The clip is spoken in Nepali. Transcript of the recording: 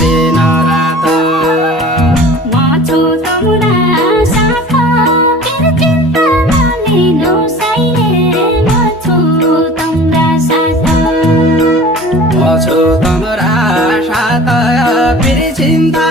दिन रात म छु तिम्रा साथ फेरि चिन्ता नलिनु साइले म छु तिम्रा साथ म छु तिम्रा साथ फेरि चिन्ता